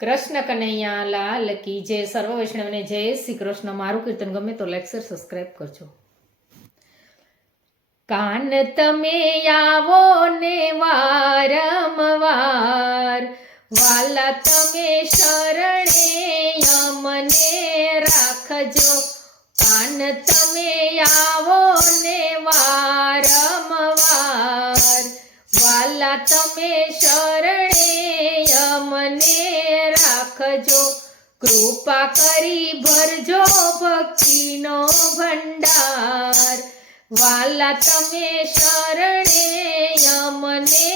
કૃષ્ણ કનૈયા લાલ કી જય. સર્વ વૈષ્ણવને જય શ્રી કૃષ્ણ. મારું કીર્તન ગમે તો લાઈક શેર સબસ્ક્રાઇબ કરજો. કાન તમે આવો ને વારંવાર, વાલા તમે શરણે અમને રાખજો. કાન તમે આવો ને વારંવાર, વાલા તમે શરણે અમને રાખજો. કૃપા કરી ભરજો ભક્તિનો ભંડાર, વાલા તમે શરણે અમને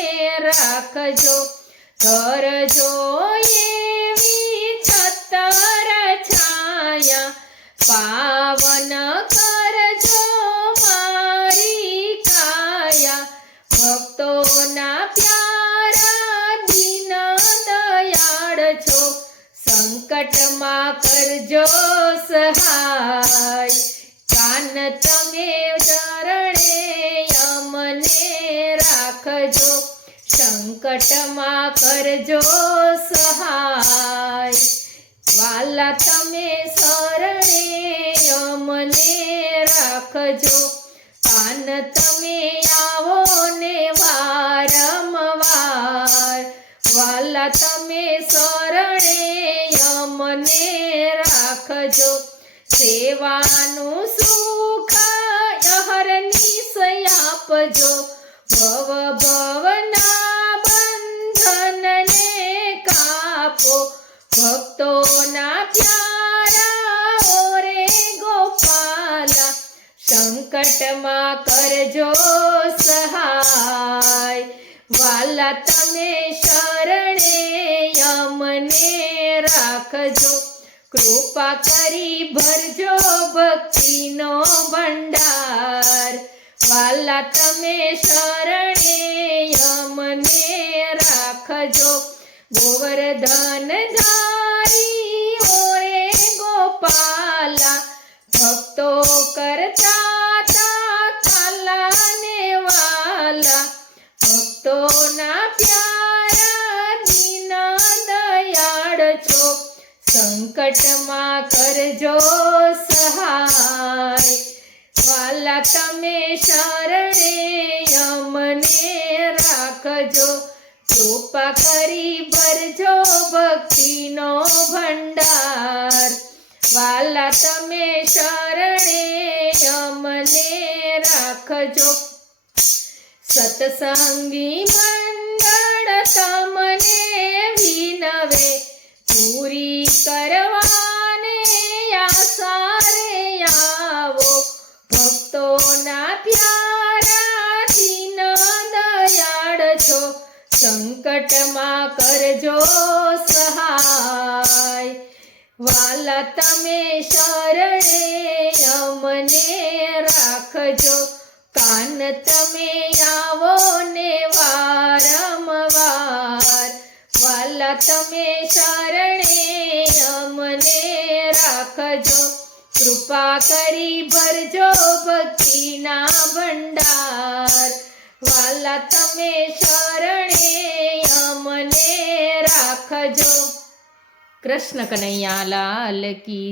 રાખજો. કરજો એવી છતર છાયા, પાવન કરજો મારી કાયા. ભક્તોના પ્યારા દીન દયાળ છો, સંકટમાં કરજો સહાય. કાન તમે શરણે અમને રાખજો, સંકટમાં કરજો સહાય. વાલા તમે શરણે અમને રાખજો. કાન તમે આવો ને વારંવાર, વાલા તમે શરણે અમને રાખજો. સેવાનું સુખ અહર્નિશ આપજો, ભવ ભવના બંધનને કાપો. ભક્તોના પ્યારા ઓરે ગોપાલા, સંકટમાં કરજો સહાય. વાલા તમે શરણે અમને રાખજો. કૃપા કરી ભરજો ભક્તિનો ભંડાર, વાલા તમે શરણે અમને રાખજો. ગોવર્ધન ધારી ઓરે ગોપાલા, ભક્તો કરતા તા કાલાને વાલા. ભક્તોના પ્યારા દીન દયાળ છો, સંકટમાં કરજો સહાય. વાલા તમે શરણે અમને રાખજો. કૃપા કરી ભરજો ભક્તિનો ભંડાર, વાલા તમે શરણે અમને રાખજો. સત્સંગી મંડળ તમને વિનવે, પૂરી કરવાને આસારે આવો. ભક્તોના પ્યારા દીન દયાળ છો, સંકટમાં કરજો સહાય. વાલા તમે શરણે અમને રાખજો. કાન તમે આવો ને વારંવાર, વાલા તમે શરણે અમને રાખજો. કૃપા કરી ભરજો ભક્તિના ભંડાર, વાલા તમે શરણે અમને રાખજો. કૃષ્ણ કનૈયા લાલ કી.